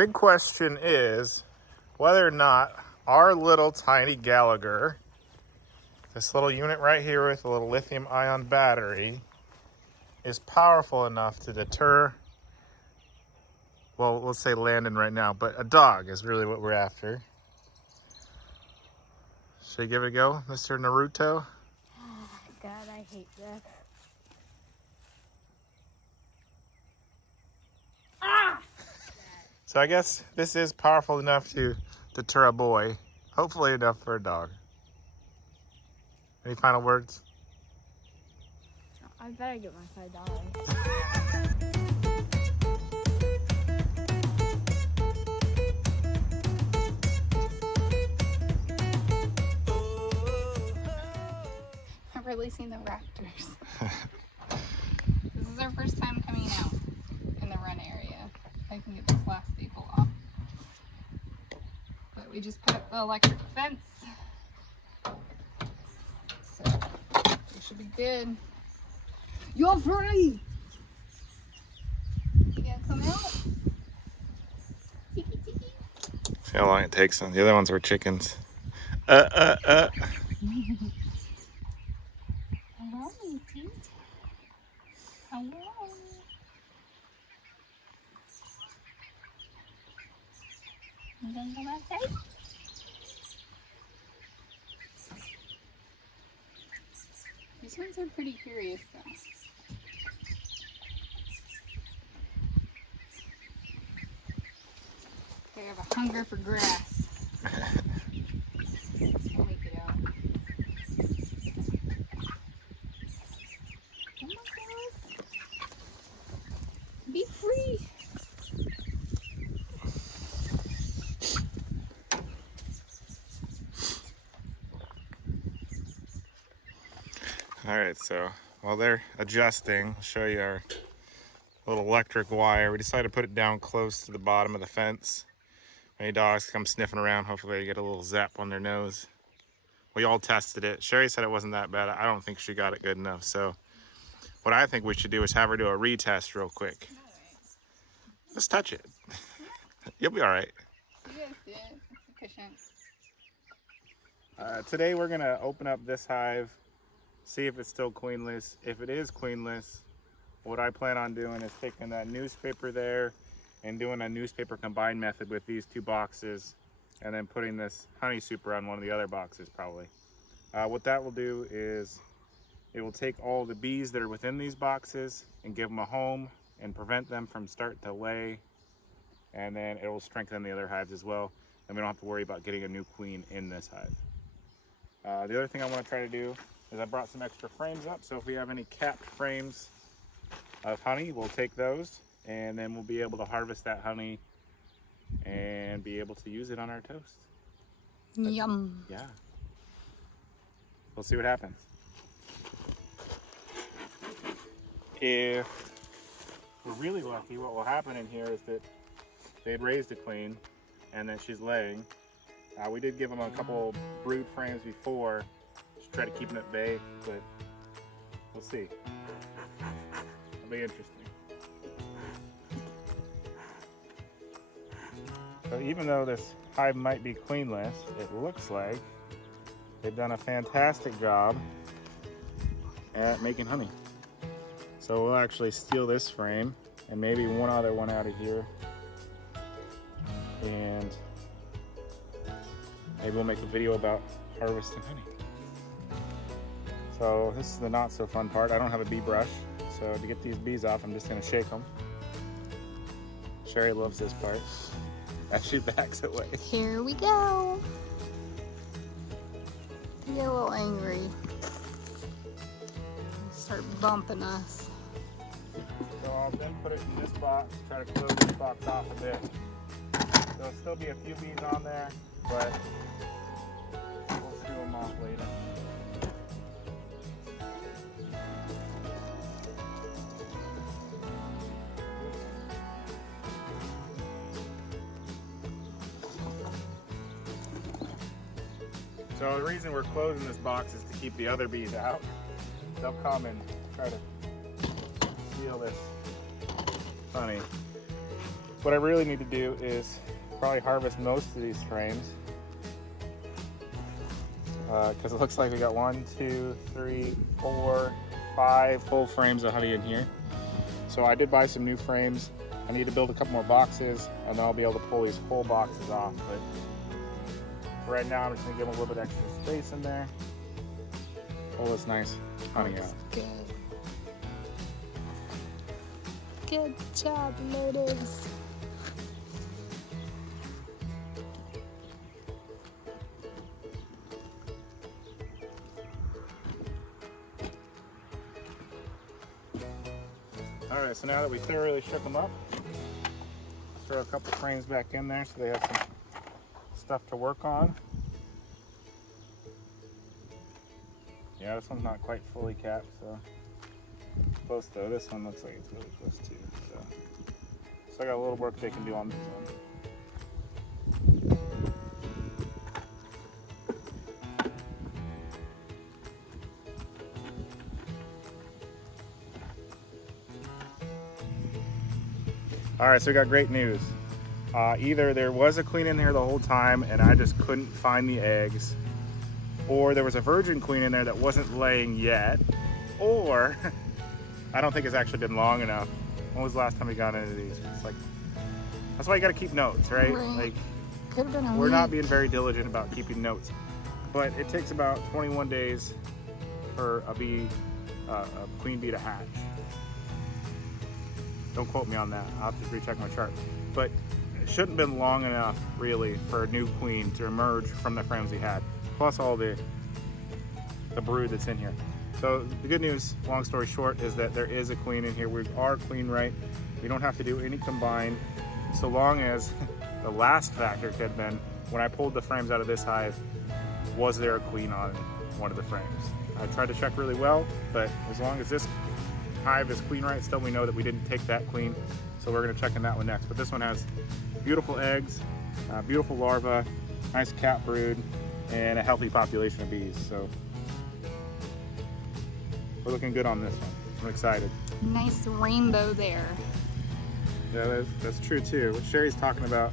big question is whether or not our little tiny Gallagher, this little unit right here with a little lithium ion battery, is powerful enough to deter, well, let's say Landon right now, but a dog is really what we're after. Should I give it a go, Mr. Naruto? God, I hate this. Ah! So I guess this is powerful enough to deter a boy. Hopefully enough for a dog. Any final words? I better get my $5. I'm releasing the raptors. This is our first time coming out in the run area. I can get this last staple off. But we just put up the electric fence. So it should be good. You're free! You gonna come out? Tiki tiki. See how long it takes them. The other ones were chickens. Hello, sweet. Hello. You gonna come outside? These ones are pretty curious though. They have a hunger for grass. I'll make it out. Come on, guys. Be free. All right, so while they're adjusting, I'll show you our little electric wire. We decided to put it down close to the bottom of the fence. Any dogs come sniffing around, hopefully they get a little zap on their nose. We all tested it. Sherry said it wasn't that bad. I don't think she got it good enough. So what I think we should do is have her do a retest real quick. Just touch it. You'll be all right. You guys did. It's sufficient. Today we're gonna open up this hive, see if it's still queenless. If it is queenless, what I plan on doing is taking that newspaper there and doing a newspaper combined method with these two boxes, and then putting this honey super on one of the other boxes probably. What that will do is it will take all the bees that are within these boxes and give them a home and prevent them from starting to lay, and then it will strengthen the other hives as well, and we don't have to worry about getting a new queen in this hive. The other thing I want to try to do is I brought some extra frames up, so if we have any capped frames of honey, we'll take those, and then we'll be able to harvest that honey and be able to use it on our toast. Yum. Yeah. We'll see what happens. If we're really lucky, what will happen in here is that they'd raised a queen and then she's laying. We did give them a couple brood frames before to try to keep them at bay, but we'll see. It'll be interesting. So even though this hive might be queenless, it looks like they've done a fantastic job at making honey. So we'll actually steal this frame and maybe one other one out of here, and maybe we'll make a video about harvesting honey. So this is the not so fun part. I don't have a bee brush, so to get these bees off, I'm just gonna shake them. Sherry loves this part. As she backs away. Here we go. Get a little angry. Start bumping us. So I'll then put it in this box, try to close this box off a bit. There'll still be a few bees on there, but we'll shoo them off later. So the reason we're closing this box is to keep the other bees out. They'll come and try to steal this honey. What I really need to do is probably harvest most of these frames, because it looks like we got 1, 2, 3, 4, 5 full frames of honey in here. So I did buy some new frames. I need to build a couple more boxes, and then I'll be able to pull these whole boxes off. But for right now, I'm just gonna give them a little bit extra space in there. Pull this nice honey out. Good. Good job, natives. All right, so now that we thoroughly shook them up, throw a couple frames back in there so they have some stuff to work on. Yeah, this one's not quite fully capped, so close though. This one looks like it's really close too. So I got a little work they can do on this one. All right, so we got great news. Either there was a queen in here the whole time and I just couldn't find the eggs, or there was a virgin queen in there that wasn't laying yet, or I don't think it's actually been long enough. When was the last time we got into these? It's like, that's why you gotta keep notes, right? Like, could have been a we're week. not being very diligent about keeping notes, but it takes about 21 days for a queen bee to hatch. Don't quote me on that. I'll have to recheck my chart. But it shouldn't have been long enough, really, for a new queen to emerge from the frames we had, plus all the brood that's in here. So the good news, long story short, is that there is a queen in here. We are queen right. We don't have to do any combine, so long as the last factor had been, when I pulled the frames out of this hive, was there a queen on one of the frames? I tried to check really well, but as long as this hive is queen right still, we know that we didn't take that queen, so we're going to check in that one next. But this one has beautiful eggs, beautiful larvae, nice cat brood, and a healthy population of bees. So we're looking good on this one. I'm excited. Nice rainbow there. Yeah, that's true too. What Sherry's talking about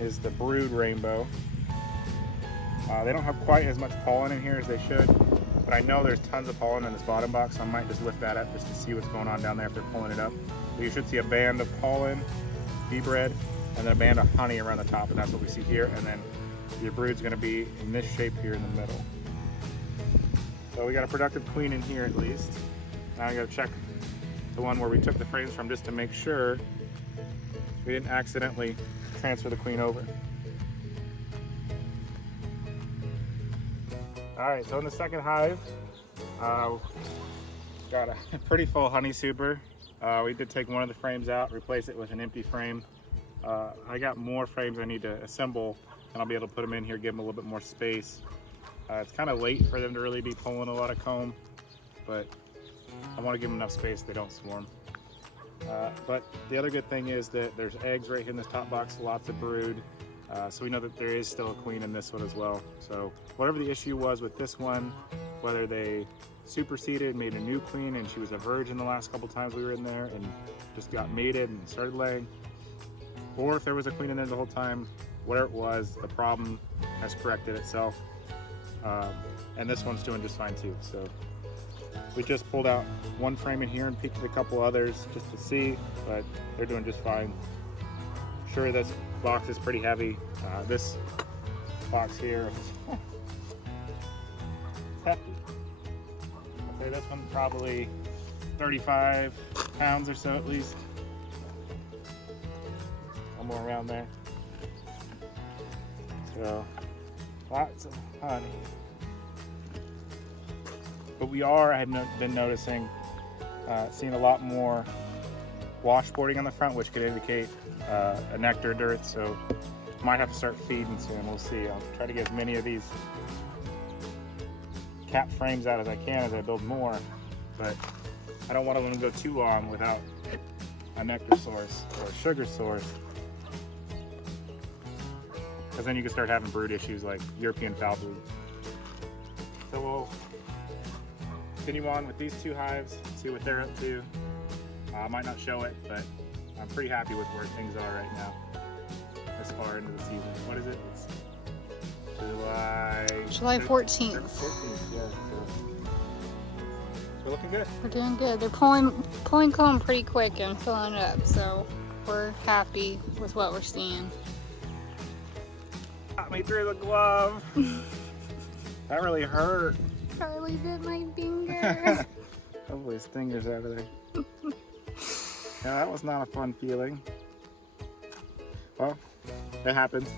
is the brood rainbow. They don't have quite as much pollen in here as they should, but I know there's tons of pollen in this bottom box, so I might just lift that up just to see what's going on down there if they're pulling it up. But you should see a band of pollen, bee bread, and then a band of honey around the top, and that's what we see here. And then your brood's going to be in this shape here in the middle. So we got a productive queen in here at least. Now I got to check the one where we took the frames from just to make sure we didn't accidentally transfer the queen over. All right, so in the second hive, got a pretty full honey super. We did take one of the frames out, replace it with an empty frame. I got more frames I need to assemble, and I'll be able to put them in here, give them a little bit more space. It's kind of late for them to really be pulling a lot of comb, but I want to give them enough space so they don't swarm. But the other good thing is that there's eggs right here in this top box, lots of brood. So we know that there is still a queen in this one as well. So whatever the issue was with this one, whether they superseded, made a new queen, and she was a virgin the last couple times we were in there and just got mated and started laying, or if there was a queen in there the whole time, whatever it was, the problem has corrected itself. And this one's doing just fine too. So we just pulled out one frame in here and peeked at a couple others just to see, but they're doing just fine. Sure, this box is pretty heavy. This box here, it's hefty. I'd say this one's probably 35 pounds or so at least. Somewhere around there. So, lots of honey. But I had been noticing, seeing a lot more washboarding on the front, which could indicate a nectar dearth, so might have to start feeding soon. We'll see. I'll try to get as many of these cap frames out as I can as I build more, but I don't want them to go too long without a nectar source or a sugar source, because then you can start having brood issues like European foul brood. So we'll continue on with these two hives, see what they're up to. I might not show it, but I'm pretty happy with where things are right now. This far into the season. What is it? It's July 14th. 14th, yeah. So we're looking good. We're doing good. They're pulling comb pretty quick and filling it up, so we're happy with what we're seeing. Got me through the glove. That really hurt. Charlie bit my finger. Hopefully his finger's out of there. Yeah, that was not a fun feeling. Well, it happens.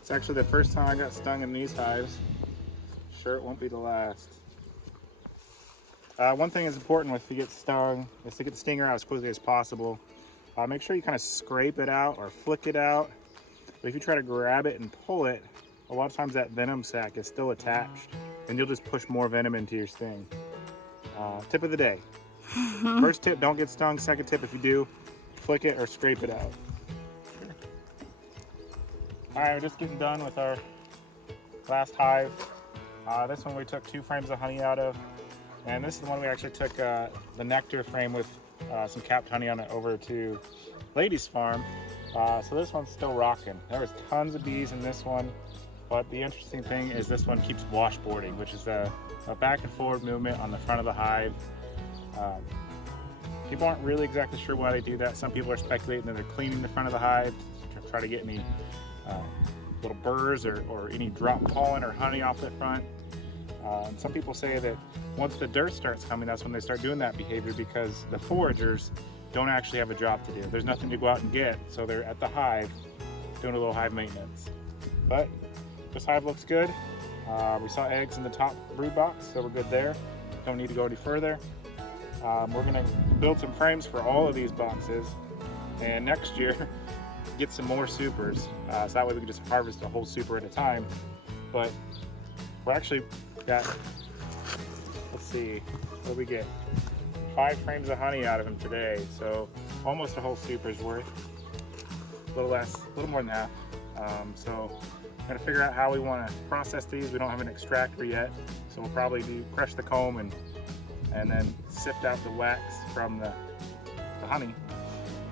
It's actually the first time I got stung in these hives. Sure, it won't be the last. One thing that's important if you get stung is to get the stinger out as quickly as possible. Make sure you kind of scrape it out or flick it out. But if you try to grab it and pull it, a lot of times that venom sac is still attached and you'll just push more venom into your sting. Tip of the day. First tip, don't get stung. Second tip, if you do, flick it or scrape it out. Alright, we're just getting done with our last hive. This one we took 2 frames of honey out of. And this is the one we actually took the nectar frame with some capped honey on it over to Lady's farm. So this one's still rocking. There was tons of bees in this one, but the interesting thing is this one keeps washboarding, which is a back and forward movement on the front of the hive. People aren't really exactly sure why they do that. Some people are speculating that they're cleaning the front of the hive to try to get any little burrs or any drop pollen or honey off the front. And some people say that once the dirt starts coming, that's when they start doing that behavior because the foragers don't actually have a job to do. There's nothing to go out and get, so they're at the hive doing a little hive maintenance. But this hive looks good. We saw eggs in the top brood box, so we're good there. Don't need to go any further. We're gonna build some frames for all of these boxes, and next year get some more supers. So that way we can just harvest a whole super at a time. But we're actually got, let's see, what do we get? 5 frames of honey out of them today, so almost a whole super's worth. A little less, a little more than half. So gotta figure out how we want to process these. We don't have an extractor yet, so we'll probably crush the comb and then sift out the wax from the honey,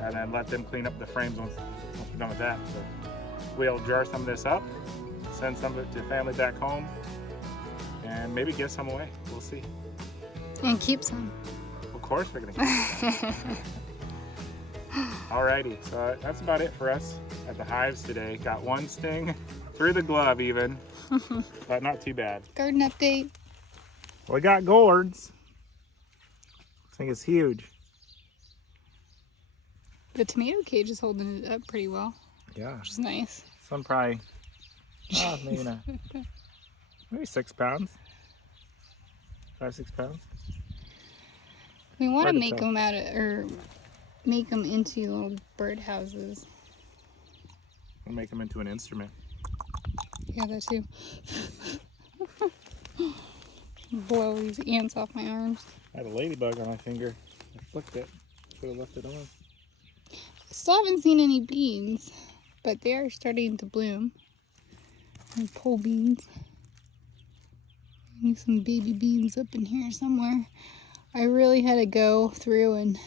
and then let them clean up the frames once we're done with that. So we'll jar some of this up, send some of it to family back home, and maybe give some away. We'll see. And keep some. Of course we're gonna keep some. Alrighty, so that's about it for us at the hives today. Got 1 sting through the glove even, but not too bad. Garden update. We got gourds. This thing is huge. The tomato cage is holding it up pretty well, Yeah. which is nice. Some probably, maybe not. Maybe 6 pounds. 5-6 pounds. We want to Hard to make tell. them make them into little bird houses. We'll make them into an instrument. Yeah, that too. Blow these ants off my arms. I had a ladybug on my finger. I flicked it. Should have left it on. Still haven't seen any beans, but they are starting to bloom. And pole beans. Need some baby beans up in here somewhere. I really had to go through and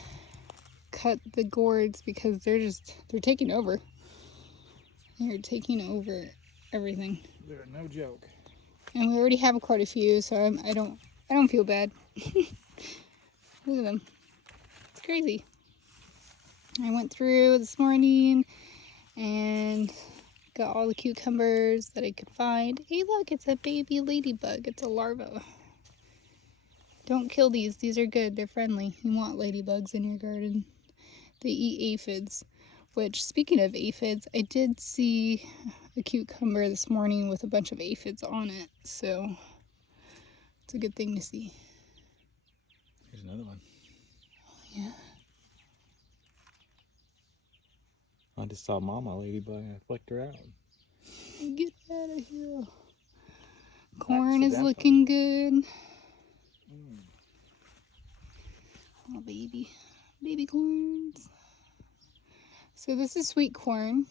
cut the gourds because they're taking over. They're taking over everything. They're no joke. And we already have quite a few, so I don't feel bad. Look at them. It's crazy. I went through this morning and got all the cucumbers that I could find. Hey look, it's a baby ladybug. It's a larva. Don't kill these. These are good. They're friendly. You want ladybugs in your garden. They eat aphids. Which, speaking of aphids, I did see a cucumber this morning with a bunch of aphids on it. So it's a good thing to see. Here's another one. Yeah. I just saw Mama ladybug and I flicked her out. Get out of here. Corn is looking good. Oh, baby corns. So this is sweet corn.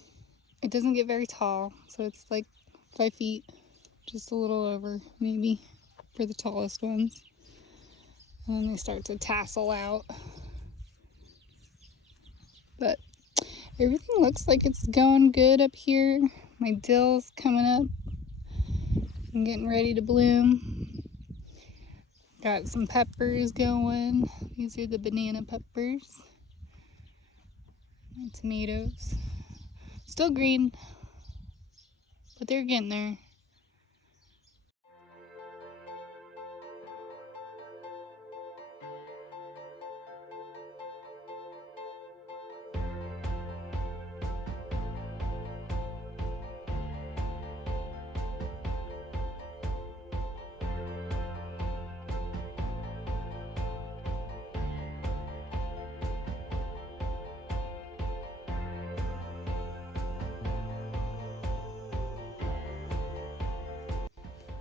It doesn't get very tall, so it's like 5 feet, just a little over maybe for the tallest ones. And then they start to tassel out. But Everything looks like it's going good up here. My dill's coming up and getting ready to bloom. Got some peppers going. These are the banana peppers. And tomatoes. Still green, but they're getting there.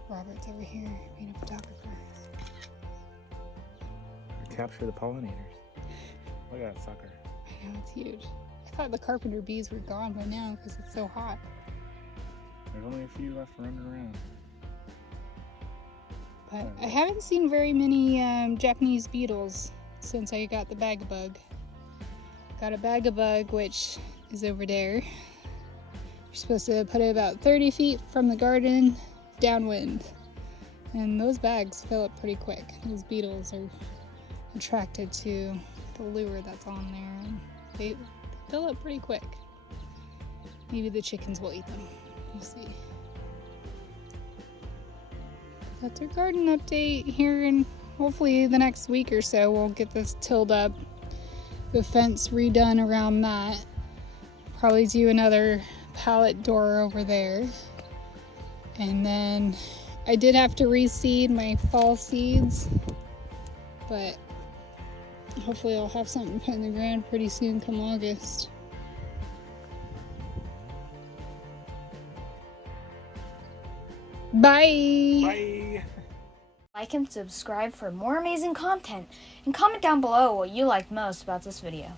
Robert's over here being a photographer. Capture the pollinators. Look at that sucker. I know, it's huge. I thought the carpenter bees were gone by now because it's so hot. There's only a few left running around. But I haven't seen very many Japanese beetles since I got the bag-a-bug. Got a bag-a-bug, which is over there. You're supposed to put it about 30 feet from the garden, downwind. And those bags fill up pretty quick. Those beetles are attracted to the lure that's on there, and they fill up pretty quick. Maybe the chickens will eat them. We'll see. That's our garden update here, and hopefully the next week or so we'll get this tilled up, the fence redone around that. Probably do another pallet door over there. And then I did have to reseed my fall seeds, but hopefully I'll have something put in the ground pretty soon come August. Bye! Bye! Like and subscribe for more amazing content, and comment down below what you liked most about this video.